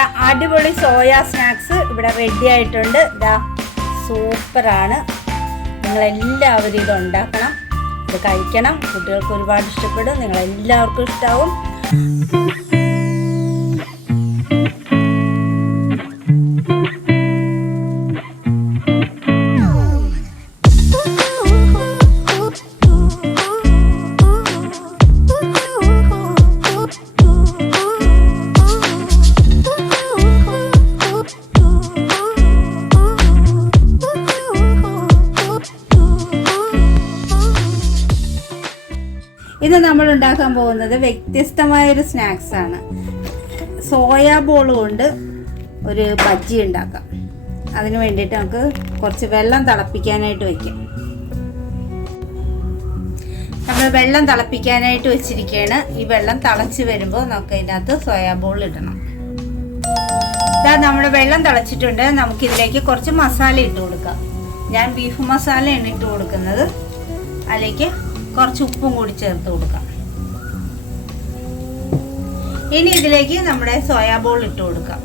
നമ്മുടെ അടിപൊളി soya snacks ഇവിടെ റെഡി ആയിട്ടുണ്ട്. ഇതാ സൂപ്പറാണ്. നിങ്ങളെല്ലാവരും ഇത് ഉണ്ടാക്കണം, ഇത് കഴിക്കണം. കുട്ടികൾക്ക് ഒരുപാട് ഇഷ്ടപ്പെടും, നിങ്ങളെല്ലാവർക്കും ഇഷ്ടമാവും. ഇത് നമ്മൾ ഉണ്ടാക്കാൻ പോകുന്നത് വ്യത്യസ്തമായൊരു സ്നാക്സ് ആണ്. സോയാ ബോൾ കൊണ്ട് ഒരു ബജ്ജി ഉണ്ടാക്കാം. അതിന് വേണ്ടിയിട്ട് നമുക്ക് കുറച്ച് വെള്ളം തിളപ്പിക്കാനായിട്ട് വയ്ക്കാം. നമ്മൾ വെള്ളം തിളപ്പിക്കാനായിട്ട് വെച്ചിരിക്കുകയാണ്. ഈ വെള്ളം തിളച്ച് വരുമ്പോൾ നമുക്ക് ഇതിനകത്ത് സോയാ ബോൾ ഇടണം. ഇതാ നമ്മുടെ വെള്ളം തിളച്ചിട്ടുണ്ട്. നമുക്കിതിലേക്ക് കുറച്ച് മസാല ഇട്ട് കൊടുക്കാം. ഞാൻ ബീഫ് മസാലയാണ് ഇട്ട് കൊടുക്കുന്നത്. അതിലേക്ക് കുറച്ച് ഉപ്പും കൂടി ചേർത്ത് കൊടുക്കാം. ഇനി ഇതിലേക്ക് നമ്മുടെ സോയാ ബോൾ ഇട്ട് കൊടുക്കാം.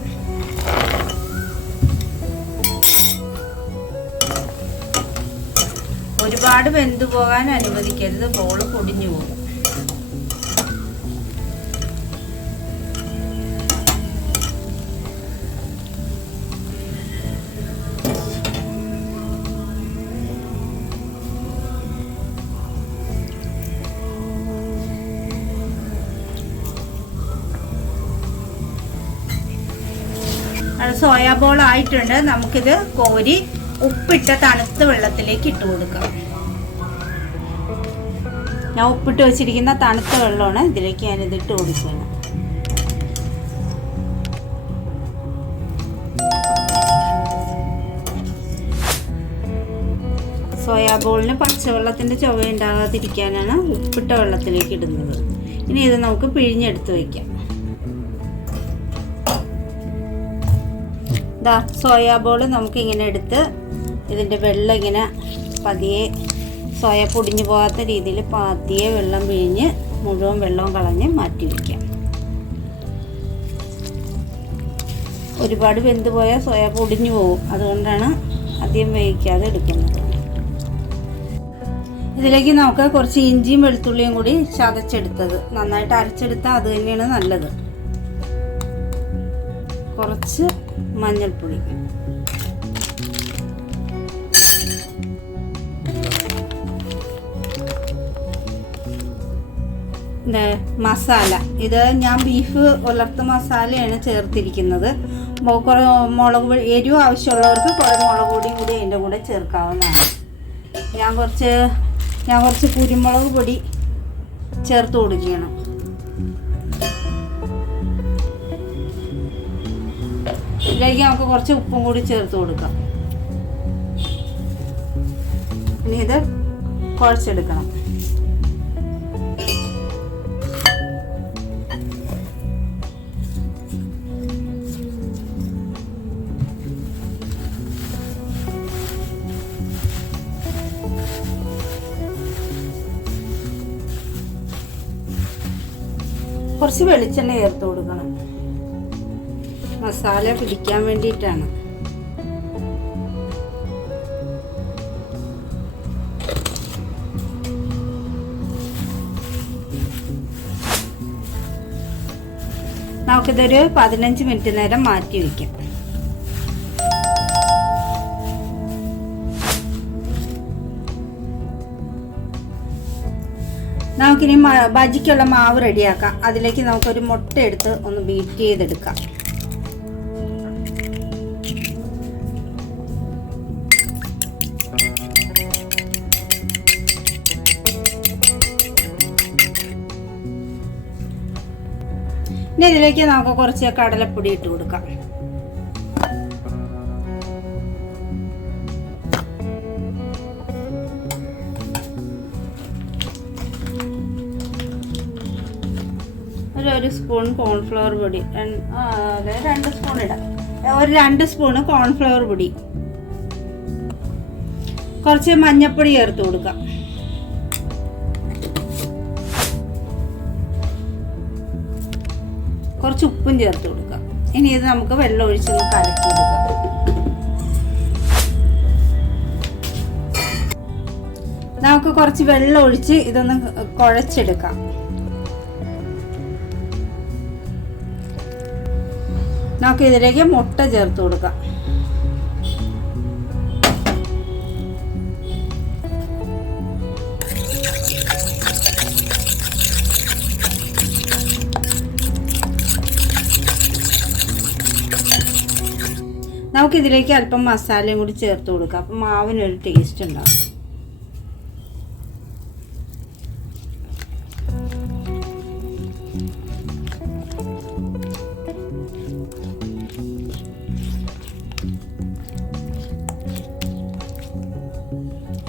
ഒരുപാട് വെന്തു പോകാൻ അനുവദിക്കരുത്, ബോൾ പൊടിഞ്ഞു പോകും. സോയാ ബോൾ ആയിട്ടുണ്ട്. നമുക്കിത് കോരി ഉപ്പിട്ട തണുത്ത വെള്ളത്തിലേക്ക് ഇട്ട് കൊടുക്കാം. ഞാൻ ഉപ്പിട്ട് വെച്ചിരിക്കുന്ന തണുത്ത വെള്ളമാണ് ഇതിലേക്ക് ഞാനിത് ഇട്ട് കൊടുക്കുന്നത്. സോയാ ബോളിന് പച്ചവെള്ളത്തിൻ്റെ ചുവ ഉണ്ടാകാതിരിക്കാനാണ് ഉപ്പിട്ട വെള്ളത്തിലേക്ക് ഇടുന്നത്. ഇനി ഇത് നമുക്ക് പിഴിഞ്ഞെടുത്ത് വയ്ക്കാം. സോയാ ബോൾ നമുക്ക് ഇങ്ങനെ എടുത്ത് ഇതിൻ്റെ വെള്ളം ഇങ്ങനെ പതിയെ സോയ പൊടിഞ്ഞു പോകാത്ത രീതിയിൽ പതിയെ വെള്ളം പിഴിഞ്ഞ് മുഴുവൻ വെള്ളവും കളഞ്ഞ് മാറ്റി വയ്ക്കാം. ഒരുപാട് വെന്ത് പോയാൽ സോയ പൊടിഞ്ഞു പോകും, അതുകൊണ്ടാണ് അധികം വേവിക്കാതെ എടുക്കുന്നത്. ഇതിലേക്ക് നമുക്ക് കുറച്ച് ഇഞ്ചിയും വെളുത്തുള്ളിയും കൂടി ചതച്ചെടുത്തത്, നന്നായിട്ട് അരച്ചെടുത്താൽ അത് തന്നെയാണ് നല്ലത്. കുറച്ച് മഞ്ഞൾപ്പൊടി, മസാല. ഇത് ഞാൻ ബീഫ് ഉലർത്ത മസാലയാണ് ചേർത്തിരിക്കുന്നത്. മുളക് പൊടി, എരിവ് ആവശ്യമുള്ളവർക്ക് കുറേ മുളക് പൊടിയും കൂടി അതിൻ്റെ കൂടെ ചേർക്കാവുന്നതാണ്. ഞാൻ കുറച്ച് കുരുമുളക് പൊടി ചേർത്ത് കൊടുക്കണം. ഇതിലേക്ക് നമുക്ക് കുറച്ച് ഉപ്പും കൂടി ചേർത്ത് കൊടുക്കാം. ഇനി ഇത് കുഴച്ചെടുക്കണം. കുറച്ച് വെളിച്ചെണ്ണ ചേർത്ത് കൊടുക്കണം. മസാല പിടിക്കാൻ വേണ്ടിയിട്ടാണ്. നമുക്കിതൊരു 15 മിനിറ്റ് നേരം മാറ്റി വയ്ക്കാം. നമുക്കിനി ബജിക്കുള്ള മാവ് റെഡിയാക്കാം. അതിലേക്ക് നമുക്കൊരു മുട്ട എടുത്ത് ഒന്ന് ബീറ്റ് ചെയ്തെടുക്കാം. ഇനി ഇതിലേക്ക് നമുക്ക് കുറച്ച് കടലപ്പൊടി ഇട്ട് കൊടുക്കാം. ഒരു സ്പൂൺ കോൺഫ്ലവർ പൊടി, 2 സ്പൂൺ ഇടാം. ഒരു 2 സ്പൂണ് കോൺഫ്ലവർ പൊടി, കുറച്ച് മഞ്ഞൾപ്പൊടി ചേർത്ത് കൊടുക്കാം. കുറച്ച് ഉപ്പും ചേർത്ത് കൊടുക്കാം. ഇനി ഇത് നമുക്ക് വെള്ളം ഒഴിച്ചൊന്ന് കലക്കിയെടുക്കാം. നമുക്ക് കുറച്ച് വെള്ളം ഒഴിച്ച് ഇതൊന്ന് കുഴച്ചെടുക്കാം. നമുക്ക് ഇതിലേക്ക് മുട്ട ചേർത്ത് കൊടുക്കാം. നമുക്കിതിലേക്ക് അല്പം മസാലയും കൂടി ചേർത്ത് കൊടുക്കാം. അപ്പം മാവിനൊരു ടേസ്റ്റ് ഉണ്ടാകും.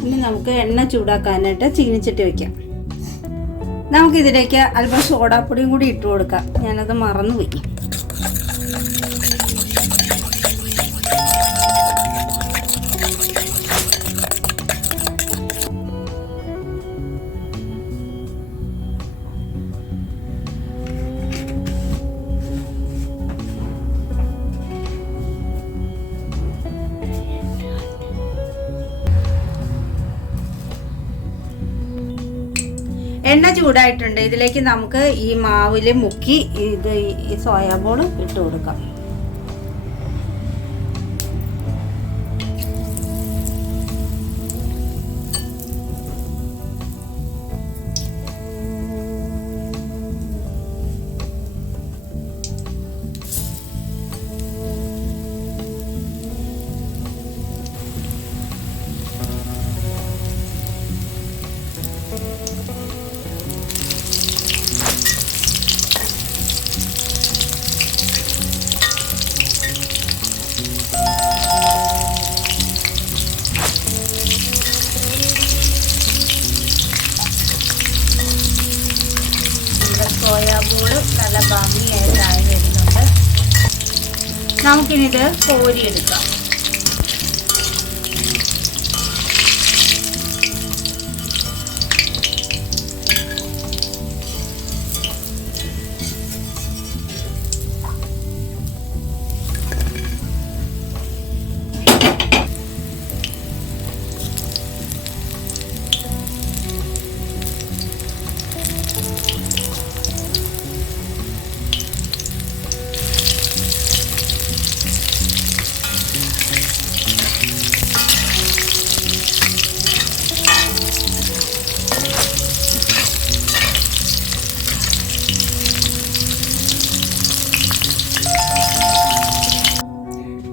ഇനി നമുക്ക് എണ്ണ ചൂടാക്കാനായിട്ട് ചീനിച്ചട്ടി വയ്ക്കാം. നമുക്കിതിലേക്ക് അല്പം സോഡാപ്പൊടിയും കൂടി ഇട്ട് കൊടുക്കാം. ഞാനത് മറന്നുപോയി. എണ്ണ ചൂടായിട്ടുണ്ട്. ഇതിലേക്ക് നമുക്ക് ഈ മാവിൽ മുക്കി ഇത് ഈ സോയാബോൾ ഇട്ട് കൊടുക്കാം. സോയാബോൾ നല്ല ഭംഗിയായിട്ടായി വരുന്നുണ്ട്. നമുക്കിനിത് കോരിയെടുക്കാം.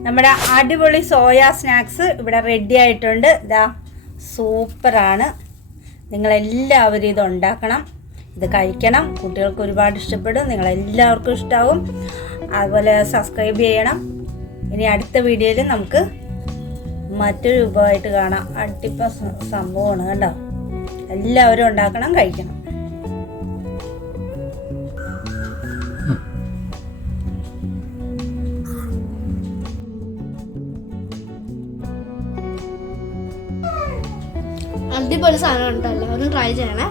നമ്മുടെ അടിപൊളി സോയ സ്നാക്സ് ഇവിടെ റെഡി ആയിട്ടുണ്ട്. ഇതാ സൂപ്പറാണ്. നിങ്ങളെല്ലാവരും ഇത് ഉണ്ടാക്കണം, ഇത് കഴിക്കണം. കുട്ടികൾക്ക് ഒരുപാട് ഇഷ്ടപ്പെടും, നിങ്ങളെല്ലാവർക്കും ഇഷ്ടമാവും. അതുപോലെ സബ്സ്ക്രൈബ് ചെയ്യണം. ഇനി അടുത്ത വീഡിയോയിൽ നമുക്ക് മറ്റൊരു വിഭവമായിട്ട് കാണാം. അടിപൊളി സംഭവമാണ് കേട്ടോ. എല്ലാവരും ഉണ്ടാക്കണം, കഴിക്കണം. അടിപൊളി സാധനം ഉണ്ടല്ലോ, ഒന്ന് ട്രൈ ചെയ്യണേ.